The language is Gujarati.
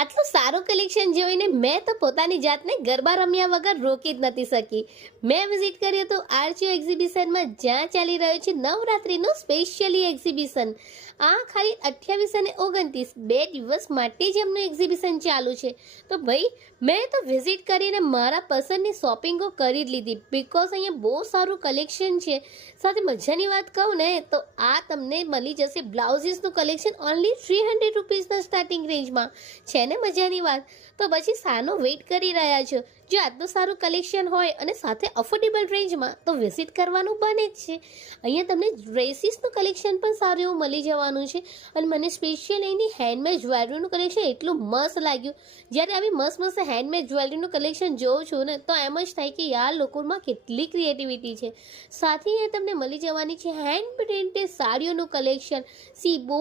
આટલું સારું કલેક્શન જોઈને મેં તો પોતાની જાતને ગરબા રમ્યા વગર રોકી જ નથી શકી. મેં વિઝિટ કર્યું હતું આરજીઓ એક્ઝિબિશનમાં, જ્યાં ચાલી રહ્યું છે નવરાત્રિનું સ્પેશિયલી એક્ઝિબિશન. આ ખાલી 28 અને 29 બે દિવસ માટે જ એમનું એક્ઝિબિશન ચાલુ છે. તો ભાઈ મેં તો વિઝિટ કરીને મારા પસંદની શોપિંગો કરી જ લીધી, બિકોઝ અહીંયા બહુ સારું કલેક્શન છે. સાથે મજાની વાત કહું ને તો આ તમને મળી જશે બ્લાઉઝીસનું કલેક્શન ઓનલી 300 રૂપીસના સ્ટાર્ટિંગ રેન્જમાં. છે ને મજાની વાત? તો પછી સાનો વેઇટ કરી રહ્યા છો? જો આટલું સારું કલેક્શન હોય અને સાથે અફોર્ડેબલ રેન્જમાં તો વિઝિટ કરવાનું બને જ છે. અહીંયા તમને ડ્રેસીસનું કલેક્શન પણ સારું એવું મળી જવાનું છે. અને મને સ્પેશિયલ અહીંની હેન્ડમેડ જ્વેલરીનું કલેક્શન એટલું મસ્ત લાગ્યું. જ્યારે આવી મસ્ત હેન્ડમેડ જ્વેલરીનું કલેક્શન જોઉં છું ને તો એમ જ થાય કે યાર લોકોમાં કેટલી ક્રિએટિવિટી છે. સાથે અહીંયા તમને મળી જવાની છે હેન્ડ પ્રિન્ટેડ સાડીઓનું કલેક્શન. સી બહુ